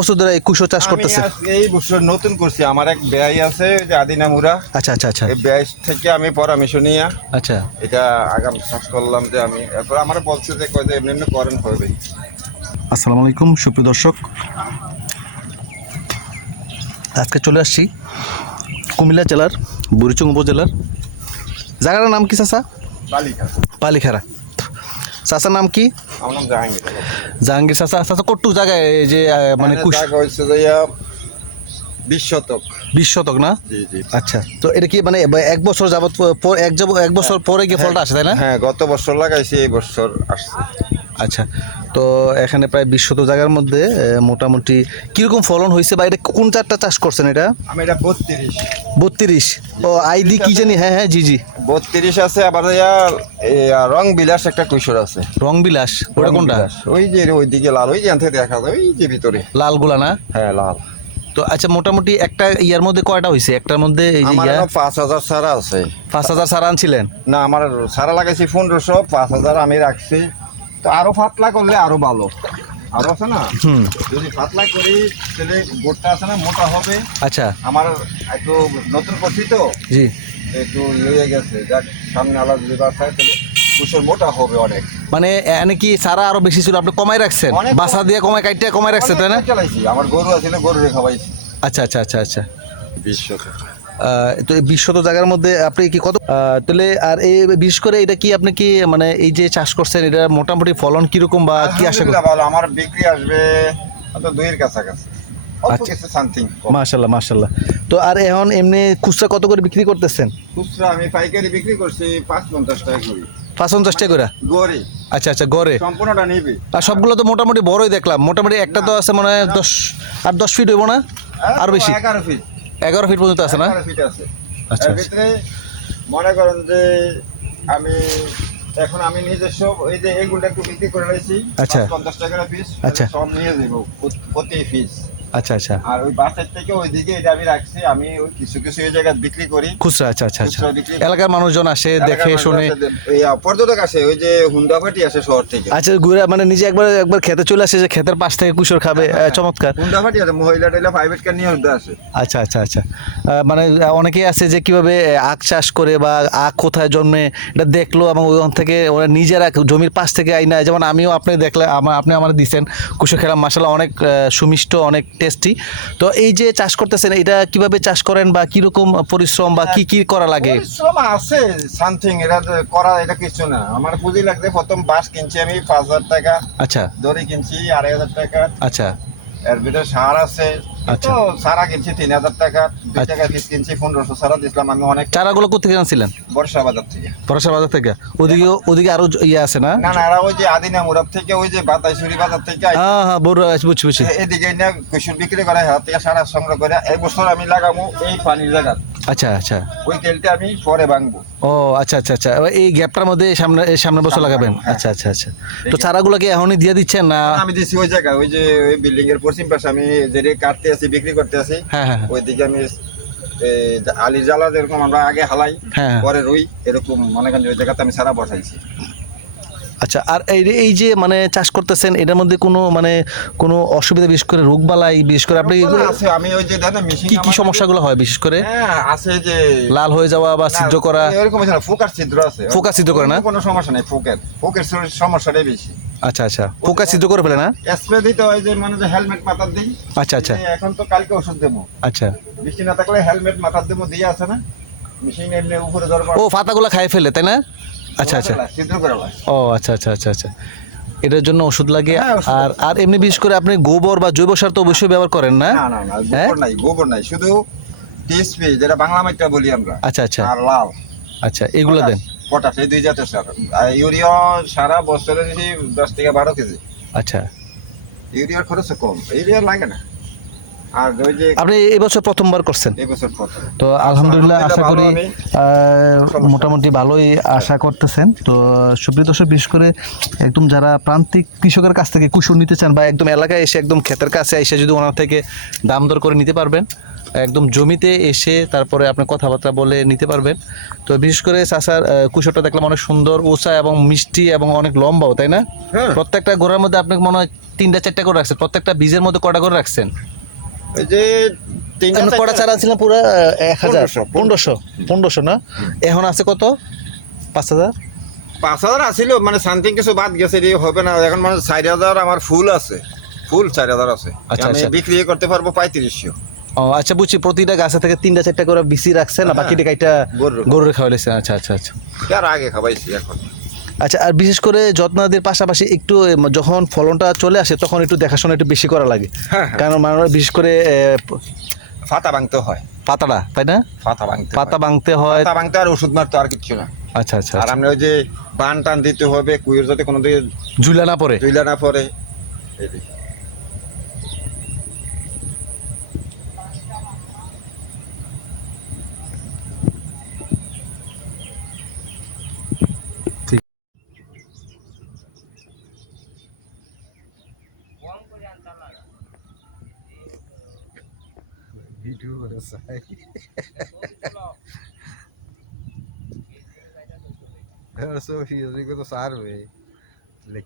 বছর ধরে কুশো চাষ করতেছে? এই বছর নতুন করছি। আমার এক ব্যয় আছে যে আদিনামুরা আচ্ছা আচ্ছা আচ্ছা। এই ব্যয় থেকে আমি পরামর্শ নিয়ে আচ্ছা। এটা আগাম চাষ করলাম যে আমি। এরপর আমার বলছে যে কয় যে এমনি এমনি করেন হবে। আসসালামু আলাইকুম সুপ্রিয় দর্শক। আজকে চলে আসছি কুমিল্লা জেলার বুড়িচুং উপজেলার। জায়গাটার নাম কি চাচা? বালিকা পালিখারা চাচার নাম কি? আমার নাম জাহাঙ্গীর। জাহাঙ্গীর চাচা চাচা জায়গায় এই যে আহ, মানে কুশ জায়গা বিশ শতক। বিশ শতক না? জি জি। আচ্ছা তো এটা কি মানে এক বছর যাবত পর- এক যাব- এক বছর পরে গিয়ে ফলটা আসে তাই না? হ্যাঁ গত বছর লাগাইছি এই বছর আসছে। আচ্ছা তো এখানে প্রায় বিশ শত জায়গার মধ্যে মোটামুটি কীরকম ফলন হয়েছে বা এটা কোন চারটা চাষ করছেন এটা? আমি এটা বত্রিশ। বত্রিশ। ও আইডি কি জানি? হ্যাঁ হ্যাঁ জি জি। বত্রিশ আছে আবার রং বিলাস একটা কুশোর আছে। রং বিলাস? ওটা কোনটা? ওই যে ওইদিকে লাল ওই যে থেকে দেখা যায় ওই যে ভিতরে। লালগুলা না? হ্যাঁ লাল। তো আচ্ছা মোটামুটি একটা ইয়ার মধ্যে কয়টা হয়েছে? একটার মধ্যে এই যে ইয়া? পাঁচ হাজার সারা আছে। পাঁচ হাজার সারা আনছিলেন? না আমার সারা লাগাইছি পনেরোশো পাঁচ হাজার আমি রাখছি। তো আরও পাতলা করলে আরও ভালো। আরও আছে না? যদি পাতলা করি তাহলে গোটটা আছে না মোটা হবে। আচ্ছা। আমার একটু নতুন করছি তো। জি। একটু ইয়ে হয়ে গেছে। যাক সামনে আলাদা যদি বাসায় তাহলে মোটা হবে অনেক। মানে এনে কি সারা আরও বেশি ছিল? আপনি কমাই রাখছেন? অনেক বাসা দিয়ে কমাই কাইটে কমাই রাখছেন তাই না? চালাইছি। আমার গরু আছে গরু রেখা পাইছি আচ্ছা আচ্ছা আচ্ছা আচ্ছা। বিশ শতক। তো এই বিশ শত জায়গার মধ্যে আপনি কি কত তাহলে আর এই বিশেষ করে এটা কি আপনি কি মানে এই যে চাষ করছেন এটা মোটামুটি ফলন কীরকম বা কি আশা ভালো আমার বিক্রি আসবে দুইয়ের কাছাকাছি। আচ্ছা। মাশাল্লাহ মাশাল্লাহ তো আর এখন এমনি খুচরা কত করে বিক্রি করতেছেন? খুচরা আমি পাইকারি বিক্রি করছি পাঁচ পঞ্চাশ টাকা করি। পাঁচ পঞ্চাশ টাকা করে? গড়ি। আচ্ছা আচ্ছা গড়ে। সম্পূর্ণটা নিবি। আর সবগুলো তো মোটামুটি বড়ই দেখলাম মোটামুটি একটা তো আছে মানে দশ আর দশ ফিট হইব না? আর বেশি। এগারো ফিট এগারো ফিট পর্যন্ত আছে না ফিট আছে আচ্ছা, আচ্ছা। ভিতরে মনে করেন যে আমি এখন আমি নিজস্ব এই যে এইগুলো একটু বিক্রি করে রয়েছি আচ্ছা। পঞ্চাশ টাকা পিস আচ্ছা। সব নিয়ে দেবো প্রতি পিস আচ্ছা আচ্ছা। আর ওই বাসের থেকে ওইদিকে এটা আমি রাখছি। আমি ওই কিছু কিছু এই জায়গায় বিক্রি করি। খুচরা আচ্ছা আচ্ছা আচ্ছা। খুচরা বিক্রি- এলাকার মানুষজন আসে দেখে এলাকার শুনে। মানুষ আছে, এই, আহ, পর্যটক আসে ওই যে হুন্ডা ফাটি আসে শহর থেকে। আচ্ছা ঘুরে মানে নিজে একবার একবার খেতে চলে আসে যে ক্ষেতের পাশ থেকে কুশোর খাবে আহ, চমৎকার। হুন্ডা ফাটি আছে মহিলা টেলা প্রাইভেট কার নিয়ে হুন্ডা আসে। আচ্ছা আচ্ছা আচ্ছা। আহ, মানে অনেকেই আছে যে কীভাবে আখ চাষ করে বা আখ কোথায় জন্মে এটা দেখল এবং ওইখান থেকে ওরা নিজেরা জমির পাশ থেকে আইনা যেমন আমিও আপনি দেখলে আমার আপনি আমার দিচ্ছেন কুশো খেলাম মাসালা অনেক আহ, সুমিষ্ট অনেক টেস্টি তো এই যে চাষ করতেছেন এটা কীভাবে চাষ করেন বা কীরকম পরিশ্রম বা কি কি করা লাগে? পরিশ্রম আছে সামথিং এটা করা এটা কিছু না। আমার পুঁজি লাগবে প্রথম বাস কিনছি আমি পাঁচ হাজার টাকা। আচ্ছা। দড়ি কিনছি আড়াই হাজার টাকা। আচ্ছা। এর ভিতরে সার আছে। আচ্ছা। তো সারা কিনছি তিন হাজার টাকা দুই আচ্ছা। টাকা পিস কিনছি পনেরোশো সারা দিয়েছিলাম আমি অনেক। চারাগুলো কোথেকে আনছিলেন? বর্ষা বাজার থেকে। বর্ষা বাজার থেকে? ওদিকে ওদিকে আরও ইয়ে আছে না? না না ওই যে আদিনা মুরাদ থেকে ওই যে বাতাইশুরি বাজার থেকে হ্যাঁ হ্যাঁ বড় বুঝছি বুঝছি। এদিকে না কুসুর বিক্রি করে হাত থেকে সারা সংগ্রহ করে এই বছর আমি লাগাবো এই পানির জায়গা। আচ্ছা আচ্ছা। ওই তেলটা আমি পরে ভাঙবো। ও আচ্ছা আচ্ছা আচ্ছা। এই গ্যাপটার মধ্যে সামনে সামনে বছর লাগাবেন? হ্যাঁ। আচ্ছা আচ্ছা আচ্ছা। তো চারাগুলো কি এখনই দিয়ে দিচ্ছেন না? আমি দিছি ওই জায়গায় ওই যে ওই বিল্ডিং এর পশ্চিম পাশে আমি যেটা কাটতে আছি বিক্রি করতে আছি হ্যাঁ হ্যাঁ হ্যাঁ। ওইদিকে আমি আলির জ্বালা যেরকম আমরা আগে হালাই। পরে রুই এরকম মনে করেন ওই জায়গাতে আমি সারা বসাইছি। আচ্ছা আর এই এই যে মানে চাষ করতেছেন এটার মধ্যে কোনো মানে কোনো অসুবিধা বিশেষ করে রোগ বালাই বিশেষ করে আপনি আছে আমি ওই যে দাদা মেশিন কি কি সমস্যাগুলো হয় বিশেষ করে? হ্যাঁ আছে যে লাল হয়ে যাওয়া বা ছিদ্র করা? এরকম আছে ফোকার ছিদ্র আছে। ফোকা ছিদ্র করে না? কোনো সমস্যা নেই ফোকের। ফোকের সমস্যাটাই বেশি। আচ্ছা আচ্ছা পোকা ছিদ্র করে ফেলে না? স্প্রে দিতে হয় যে মানে যে হেলমেট মাথার দিই আচ্ছা আচ্ছা। এখন তো কালকে ওষুধ দেবো। আচ্ছা। বৃষ্টি না থাকলে হেলমেট মাথার দেবো দিয়ে আছে না। মেশিন এমনি উপরে ধরবার ও পাতাগুলো খাই ফেলে তাই না? আচ্ছা আচ্ছা। ও আচ্ছা আচ্ছা আচ্ছা আচ্ছা। এটার জন্য ওষুধ লাগে। হ্যাঁ, আর আর এমনি বিশেষ করে আপনি গোবর বা জৈব সার তো অবশ্যই ব্যবহার করেন না? না না না হ্যাঁ? গোবর নাই গোবর নাই। শুধু টিএসপি যেটা বাংলা মাইটটা বলি আমরা। আচ্ছা আচ্ছা। আর লাল। আচ্ছা এগুলো দেন। পটাশ এই দুই জাতের সার। ইউরিয়া সারা বছরে যদি দশ থেকে বারো কেজি। আচ্ছা। ইউরিয়ার খরচ কম। ইউরিয়া লাগে না। আর ওই যে আপনি এবছর প্রথমবার করছেন? তো আলহামদুলিল্লাহ আশা করি মোটামুটি ভালোই আশা করতেছেন। তো সুপ্রিয় দর্শক বিশেষ করে একদম যারা প্রান্তিক কৃষকের কাছ থেকে কুশল নিতে চান বা একদম এলাকায় এসে একদম ক্ষেতের কাছে এসে যদি ওনার থেকে দাম দর করে নিতে পারবেন একদম জমিতে এসে তারপরে আপনি কথাবার্তা বলে নিতে পারবেন। তো বিশেষ করে চাষার কুশলটা দেখলাম অনেক সুন্দর উঁচা এবং মিষ্টি এবং অনেক লম্বাও তাই না? হ্যাঁ। প্রত্যেকটা গোড়ার মধ্যে আপনাকে মনে হয় তিনটা চারটা করে রাখছেন প্রত্যেকটা বীজের মধ্যে কটা করে রাখছেন? ওই যে তিনটা কটা চারা ছিলাম পুরো? এক হাজার। পনেরোশো, পনেরোশো? না? এখন আছে কত? পাঁচ হাজার? পাঁচ হাজার আসিল মানে সামথিং কিছু বাদ গেছে রে হবে না। এখন মানে চার হাজার আমার ফুল আছে। ফুল চার হাজার আছে। আচ্ছা, আমি আচ্ছা। বিক্রি করতে পারব পঁয়ত্রিশশো। ও আচ্ছা বুঝছি। প্রতিটা গাছে থেকে তিনটা চারটা করে বিসি রাখছেন আর হ্যাঁ, বাকিটা কাইটা গরুর। খাওয়াইছেন আচ্ছা আচ্ছা আচ্ছা। আর আগে খাবাইছি এখন। আচ্ছা আর বিশেষ করে যত্নাদির পাশাপাশি একটু যখন ফলনটা চলে আসে তখন একটু দেখাশোনা একটু বেশি করা লাগে। হ্যাঁ, হ্যাঁ। কারণ মানুষ বিশেষ করে ফাতা ভাঙতে হয়। পাতাটা তাই না? পাতা ভাঙতে পাতা। ভাঙতে হয়। পাতা ভাঙতে আর ওষুধ মারতে আর কিছু না। আচ্ছা আচ্ছা আর আমরা ওই যে বান টান দিতে হবে কুয়ের যাতে কোনো দিকে ঝুলা না পড়ে। ঝুলা না পরে এদিকে। Eso sí, yo digo, tú sabes, le